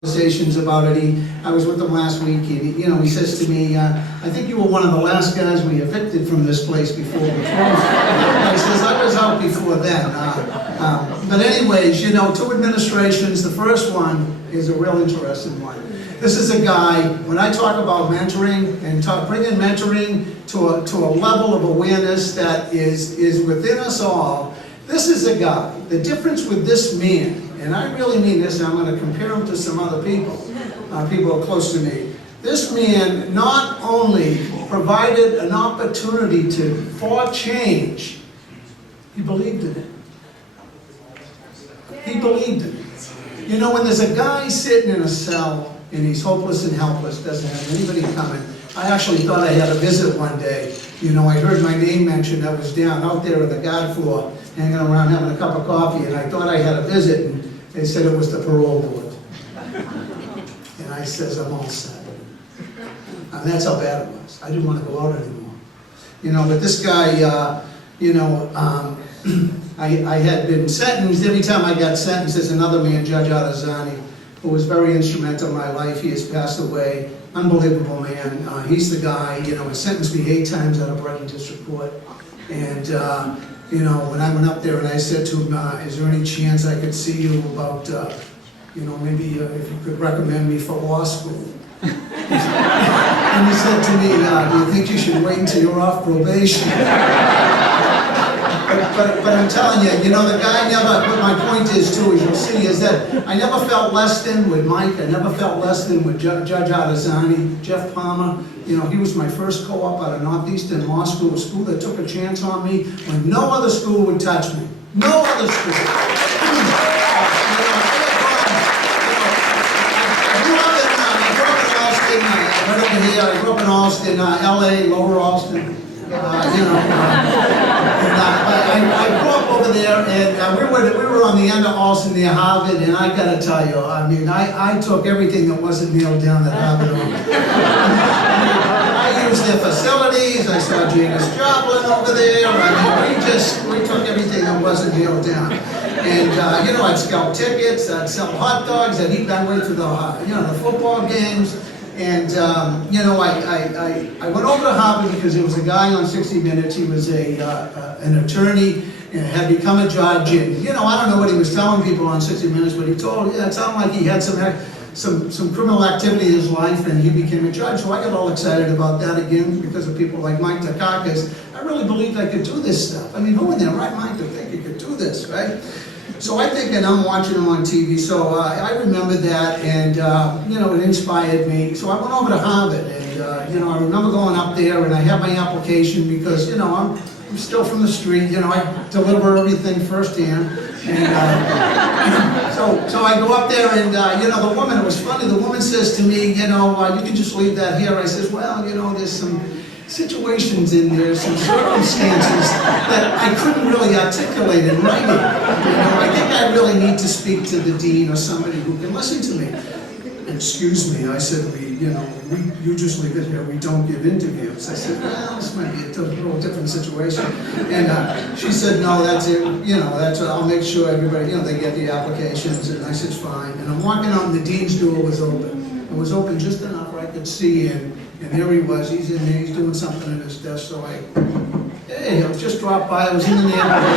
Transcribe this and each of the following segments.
conversations about it. I was with him last week, and he says to me, I think you were one of the last guys we evicted from this place before we closed. I says, I was out before then. But anyways, two administrations. The first one is a real interesting one. This is a guy, when I talk about mentoring and bringing mentoring to a level of awareness that is within us all, this is a guy. The difference with this man, and I really mean this, and I'm going to compare him to some other people, people close to me. This man not only provided an opportunity for change, he believed in it. He believed in it. When there's a guy sitting in a cell and he's hopeless and helpless, doesn't have anybody coming. I actually thought I had a visit one day. I heard my name mentioned. I was down out there on the guard floor, hanging around having a cup of coffee, and I thought I had a visit, and they said it was the parole board. And I says, I'm all set. And that's how bad it was. I didn't want to go out anymore. But this guy, I had been sentenced. Every time I got sentenced, there's another man, Judge Artizzani, who was very instrumental in my life. He has passed away. Unbelievable man. He's the guy, he sentenced me 8 times out of Brighton District Court. And, when I went up there and I said to him, is there any chance I could see you about, maybe if you could recommend me for law school? And he said to me, do you think you should wait until you're off probation? But I'm telling you, the guy never, what my point is too, as you'll see, is that I never felt less than with Mike. I never felt less than with Judge Artizzani, Jeff Palmer. He was my first co-op out of Northeastern Law School, a school that took a chance on me when no other school would touch me. No other school. I grew up in Austin, LA, Lower Austin. I grew up over there, and we were on the end of Austin near Harvard, and I gotta tell you, I took everything that wasn't nailed down that Harvard owned. I used their facilities. I saw Janis Joplin over there. We took everything that wasn't nailed down. And I'd scout tickets, I'd sell hot dogs, I'd eat my way through the football games. And, I went over to Harvard because there was a guy on 60 Minutes. He was an attorney and had become a judge. And, I don't know what he was telling people on 60 Minutes, but it sounded like he had some criminal activity in his life, and he became a judge. So I got all excited about that again because of people like Mike Takakis. I really believed I could do this stuff. Who in their right mind could think you could do this, right? So I think, and I'm watching him on TV, so I remember that, and it inspired me. So I went over to Harvard, and I remember going up there, and I had my application because I'm still from the street. I deliver everything firsthand, and so I go up there, and the woman. It was funny. The woman says to me, you can just leave that here. I says, well, there's some situations in there, some circumstances that I couldn't really articulate in writing. I think I really need to speak to the dean or somebody who can listen to me. Excuse me, I said, you just leave it here, we don't give interviews. I said, well, this might be a little different situation. And she said, no, that's it, that's what, I'll make sure everybody, they get the applications. And I said, fine. And I'm walking out and the dean's door was open. It was open just enough where I could see in. And there he was, he's in there, he's doing something at his desk, so hey, I just dropped by, I was in the neighborhood.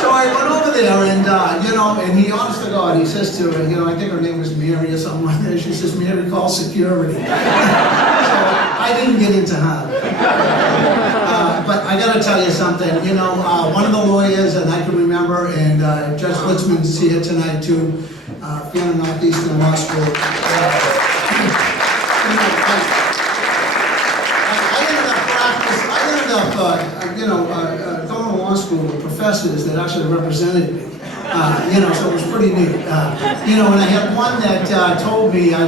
So I went over there, and, and he, honest to God, he says to her, I think her name was Mary or something like that, she says, Mary, call security. So I didn't get into Harvard. But I gotta tell you something, one of the lawyers, and I can remember, and Judge Blitzman's here tonight too, fan of Northeastern Law School. Going to law school with professors that actually represented me. So it was pretty neat. And I had one that told me I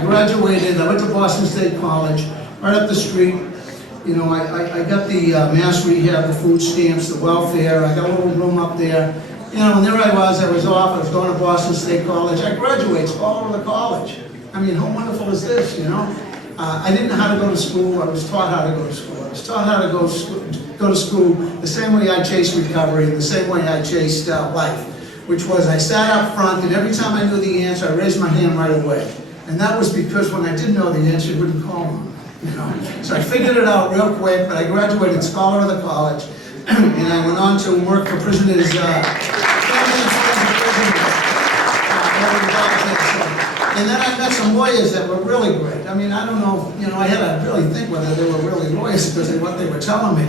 graduated, I went to Boston State College, right up the street. I got the mass rehab, the food stamps, the welfare, I got a little room up there. And there I was off, I was going to Boston State College. I graduated, all over the college. How wonderful is this, I didn't know how to go to school, I was taught how to go to school. I was taught how to go to school the same way I chased recovery, the same way I chased life. which was I sat up front, and every time I knew the answer, I raised my hand right away. And that was because when I didn't know the answer, you wouldn't call on me, you know. So I figured it out real quick, but I graduated scholar of the college, and I went on to work for prisoners, family and friends of prisoners, over in politics. And then I met some lawyers that were really great. I mean, I don't know, you know, I had to really think whether they were really lawyers because of what they were telling me.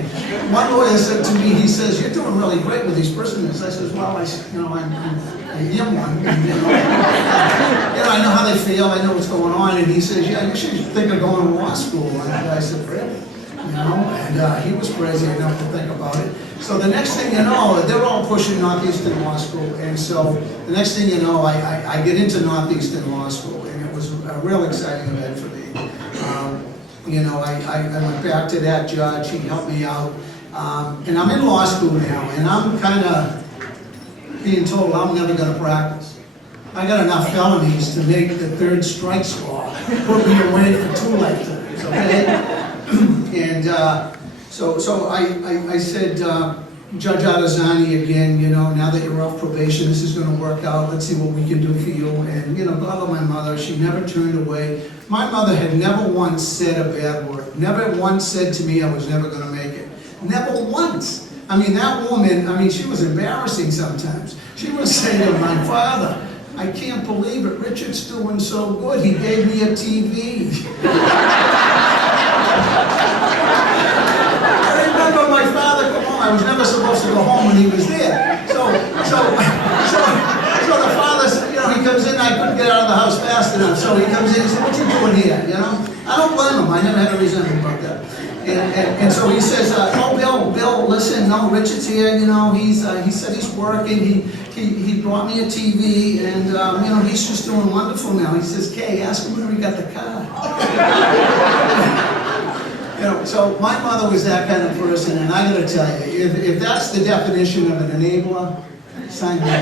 One lawyer said to me, he says, "You're doing really great with these prisoners." I says, "Well, I am one. And, you know, I know how they feel, I know what's going on." And he says, "Yeah, you should think of going to law school." And I said, "Really?" You know, and he was crazy enough to think about it. So the next thing you know, they're all pushing Northeastern Law School, and so the next thing you know, I get into Northeastern Law School, and it was a real exciting event for me. You know, I went back to that judge, he helped me out, and I'm in law school now, and I'm kind of being told I'm never going to practice. I got enough felonies to make the third strikes law, put me away for 2 lifetimes, okay? And so I said, Judge Artizzani, again, you know, now that you're off probation, this is going to work out. Let's see what we can do for you. And, you know, God love my mother. She never turned away. My mother had never once said a bad word. Never once said to me I was never going to make it. Never once. I mean, that woman, I mean, she was embarrassing sometimes. She would say to my father, "I can't believe it. Richard's doing so good. He gave me a TV." I remember my father come home. I was never supposed to go home when he was there. So the father, you know, he comes in. I couldn't get out of the house fast enough. So he comes in and says, "What you doing here?" You know, I don't blame him. I never had a resentment about that. And so he says, "Oh, Bill, listen, no, Richard's here. You know, he said he's working. He brought me a TV, and you know, he's just doing wonderful now." He says, "Kay, ask him where he got the car." You know, so my mother was that kind of person, and I got to tell you, if that's the definition of an enabler, sign me up.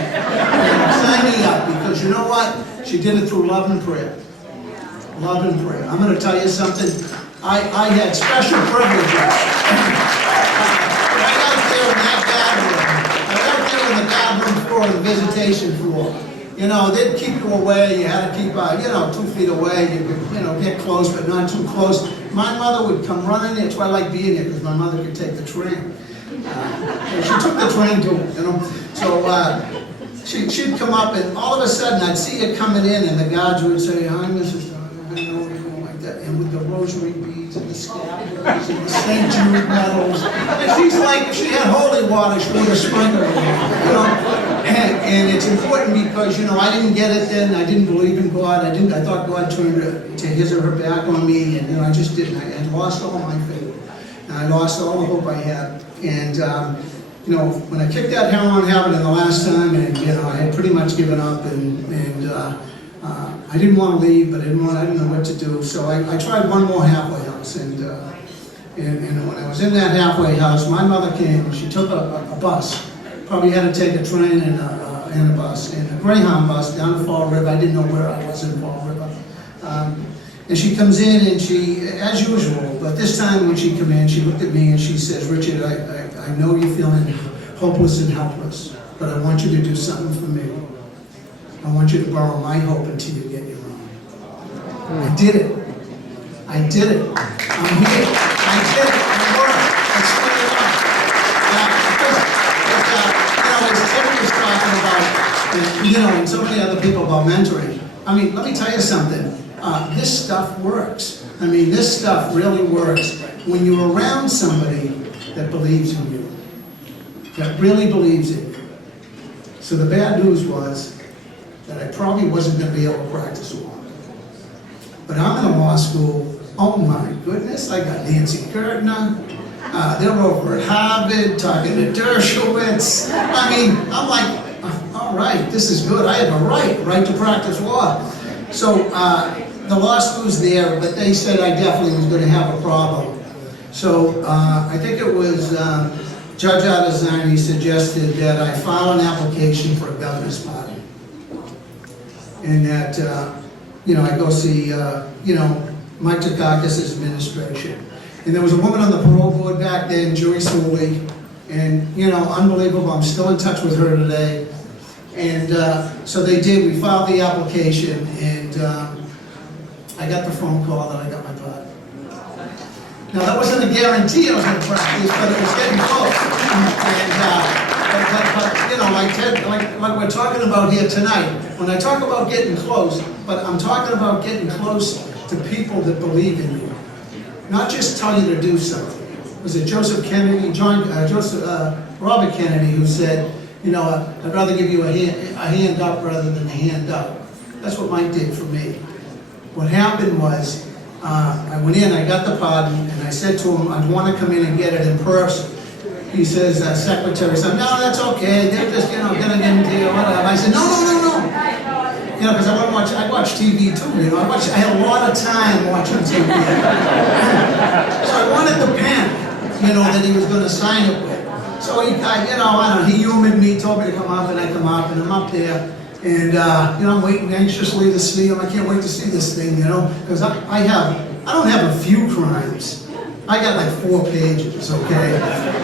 Sign me up, because you know what? She did it through love and prayer. Love and prayer. I'm going to tell you something. I had special privileges. Right out there in that guard room. Right out there in the guard room floor, the visitation floor. You know, they'd keep you away. You had to keep, you know, 2 feet away. You could, you know, get close, but not too close. My mother would come running in. That's why I like being here, because my mother could take the train. She took the train to it, you know. So she'd come up, and all of a sudden, I'd see her coming in, and the guards would say, "Hi, Mrs. I know you're going like that," and with the rosary beads and the scabbards and the St. Jude medals, and she's like, if she had holy water, she would have sprinkled it, you know. And it's important because, you know, I didn't get it then. I didn't believe in God. I thought God turned to his or her back on me, and you know, I just didn't. I lost all my faith, and I lost all the hope I had. And you know, when I kicked that heroin habit in the last time, and you know, I had pretty much given up, and I didn't want to leave, but I didn't know what to do. So I tried one more halfway house, and when I was in that halfway house, my mother came. She took a bus. Probably had to take a train and a bus, and a Greyhound bus down to Fall River. I didn't know where I was in Fall River. And she comes in, and she, as usual, but this time when she came in, she looked at me and she says, "Richard, I know you're feeling hopeless and helpless, but I want you to do something for me. I want you to borrow my hope until you get your own." I did it. I'm here. I did it. It worked. I swear to God. As Terry was talking about, you know, and so many other people about mentoring. I mean, let me tell you something. This stuff works. I mean, this stuff really works when you're around somebody that believes in you, that really believes in you. So the bad news was that I probably wasn't going to be able to practice law. But I'm in a law school. Oh my goodness, I got Nancy Gertner. They're over at Harvard talking to Dershowitz. I mean, I'm like, all right, this is good. I have a right to practice law. So the law school's there, but they said I definitely was going to have a problem. So I think it was Judge Artizzani suggested that I file an application for a governor's pardon. And that, you know, I go see, you know, Mike Takakis' administration. And there was a woman on the parole board back then, Joyce Woolley, and, you know, unbelievable. I'm still in touch with her today. And so they did, we filed the application, and I got the phone call that I got my pardon. Now, that wasn't a guarantee I was going to practice, but it was getting close. But you know, like we're talking about here tonight, when I talk about getting close, but I'm talking about getting close to people that believe in you. Not just tell you to do something. Was it Joseph Kennedy, Robert Kennedy, who said, you know, I'd rather give you a hand up rather than a hand out. That's what Mike did for me. What happened was, I went in, I got the pardon, and I said to him, I'd want to come in and get it in person. He says, secretary said, no, that's okay, they're just, you know, getting into you, whatever. I said, no. You know, because I watch TV too, you know, I had a lot of time watching TV. So I wanted the pen, you know, that he was going to sign it with. So he, you know, I don't know, he humored me, told me to come up, and I come up, and I'm up there. And, you know, I'm waiting anxiously to see him. I can't wait to see this thing, you know, because I don't have a few crimes. I got like 4 pages, okay?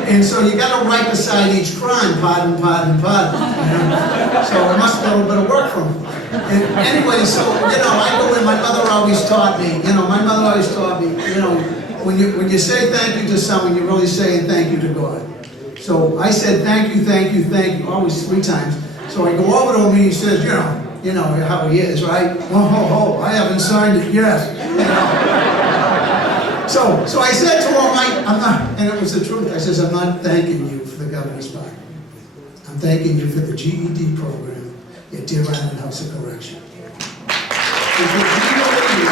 And so you got to write beside each crime, pardon. You know? So it must be a little bit of work for me. And anyway, so, you know, I go in, my mother always taught me, you know, when you say thank you to someone, you're really saying thank you to God. So I said thank you, always 3 times. So I go over to him and he says, you know how he is, right? Oh, I haven't signed it yet. You know? So I said to him, I'm not, and it was the truth, I says, I'm not thanking you for the governor's pardon. I'm thanking you for the GED program at Deer Island House of Correction. Because we believe,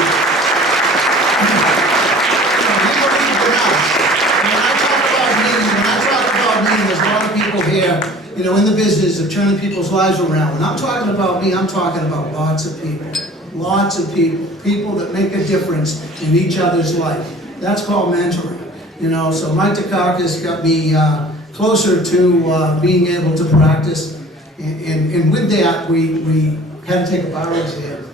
when I talk about me, there's a lot of people here, you know, in the business of turning people's lives around. When I'm talking about me, I'm talking about lots of people. Lots of people that make a difference in each other's life. That's called mentoring. You know, so Mike Dukakis got me closer to being able to practice. And with that, we had to take a bar exam.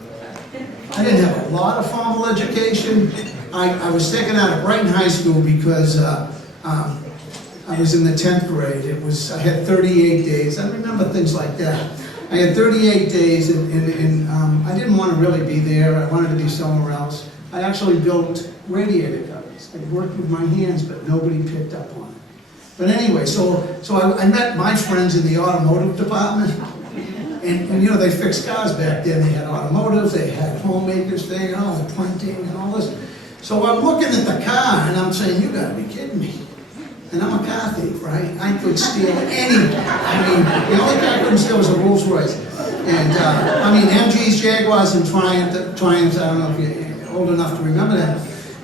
I didn't have a lot of formal education. I was taken out of Brighton High School because I was in the 10th grade. I had 38 days. I remember things like that. I had 38 days, and I didn't want to really be there. I wanted to be somewhere else. I actually built radiator covers. I worked with my hands, but nobody picked up on it. But anyway, so I met my friends in the automotive department, and you know, they fixed cars back then. They had automotives, they had homemakers thing, and all the printing and all this. So I'm looking at the car, and I'm saying, you gotta be kidding me. And I'm a car thief, right? I could steal anything. I mean, the only car I couldn't steal was a Rolls Royce. And, I mean, MGs, Jaguars, and Triumphs, I don't know if you're old enough to remember that.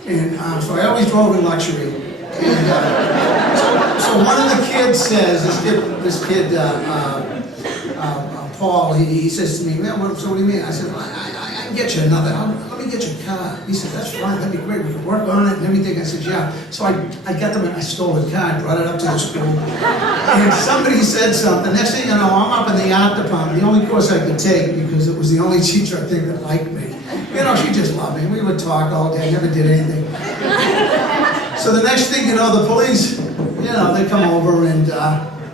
And so I always drove in luxury. And so one of the kids says, this kid, Paul, he says to me, man, so what do you mean? I said, well, I can get you another, let me get your car. He said, that's fine, that'd be great, we can work on it and everything. I said, yeah. So I got them, I stole the car, brought it up to the school. And somebody said something. Next thing you know, I'm up in the art department, the only course I could take because it was the only teacher I think that liked me. You know, she just loved me. We would talk all day, never did anything. So the next thing you know, the police, you know, they come over and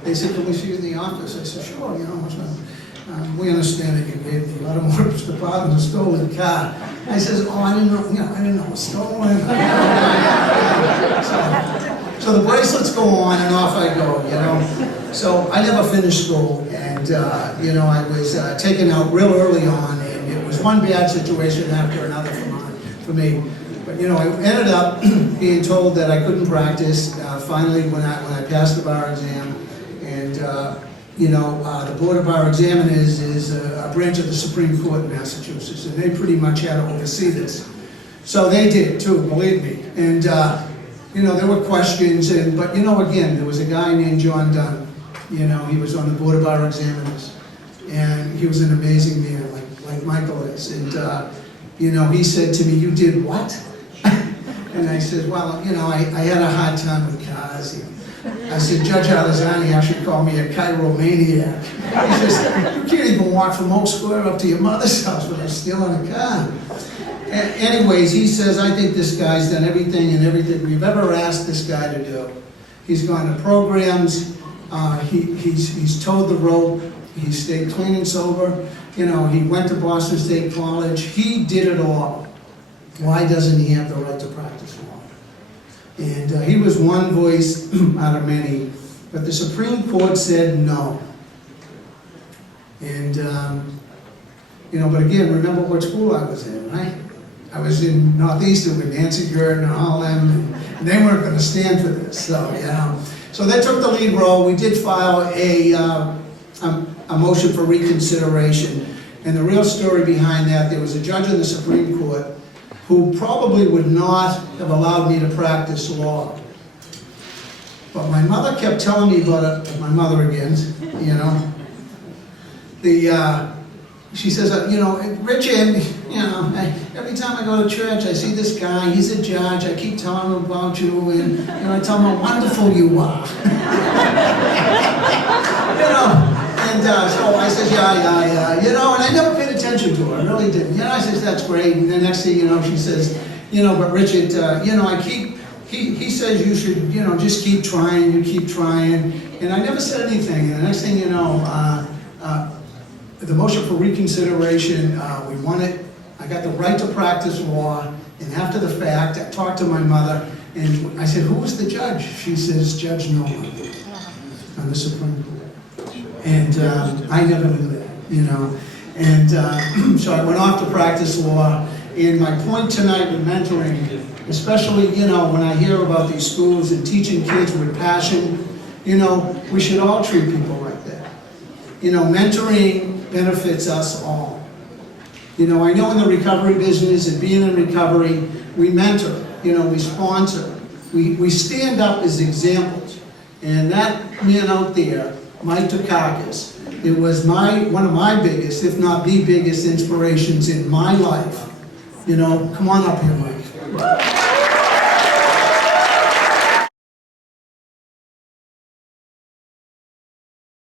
they said, can we see you in the office? I said, sure, you know, what's wrong? We understand that you gave the automotive department a stolen car. I says, oh, I didn't know it was stolen. So the bracelets go on and off I go, you know. So I never finished school, and you know, I was taken out real early on, and it was one bad situation after another for me. But you know, I ended up being told that I couldn't practice. Finally, when I passed the bar exam, and you know, the Board of Bar Examiners is a branch of the Supreme Court in Massachusetts, and they pretty much had to oversee this. So they did too, believe me. And you know, there were questions, but you know, again, there was a guy named John Dunn. You know, he was on the Board of Bar Examiners, and he was an amazing man, like Michael is. And you know, he said to me, "You did what?" And I said, "Well, you know, I had a hard time with cars." I said, Judge Alizani actually called me a chiromaniac. He says, you can't even walk from Oak Square up to your mother's house without stealing a car. Anyways, he says, I think this guy's done everything we've ever asked this guy to do. He's gone to programs, he's towed the rope, he stayed clean and sober, you know, he went to Boston State College, he did it all. Why doesn't he have the right to practice law? And he was one voice out of many, but the Supreme Court said no. And, you know, but again, remember what school I was in, right? I was in Northeastern with Nancy Gurdon and all them, and they weren't going to stand for this, so, you know. So they took the lead role. We did file a motion for reconsideration, and the real story behind that, there was a judge in the Supreme Court who probably would not have allowed me to practice law. But my mother kept telling me about it, my mother again, you know. She says, you know, Richard, you know, every time I go to church, I see this guy, he's a judge, I keep telling him about you, and you know, I tell him how wonderful you are. You know, and so I says, yeah, you know, and I never paid attention to her, I really didn't. You know, I says, that's great, and the next thing you know, she says, you know, but Richard, you know, he says you should, you know, just keep trying, you keep trying, and I never said anything, and the next thing you know, the motion for reconsideration, we won it. I got the right to practice law, and after the fact, I talked to my mother, and I said, who was the judge? She says, Judge Nolan on the Supreme Court. And I never knew that, you know. And so I went off to practice law, and my point tonight with mentoring, especially, you know, when I hear about these schools and teaching kids with passion, you know, we should all treat people like that. You know, mentoring benefits us all. You know, I know in the recovery business and being in recovery, we mentor, you know, we sponsor, we stand up as examples. And that man out there, Mike Dukakis, it was one of my biggest, if not the biggest inspirations in my life. You know, come on up here, Mike.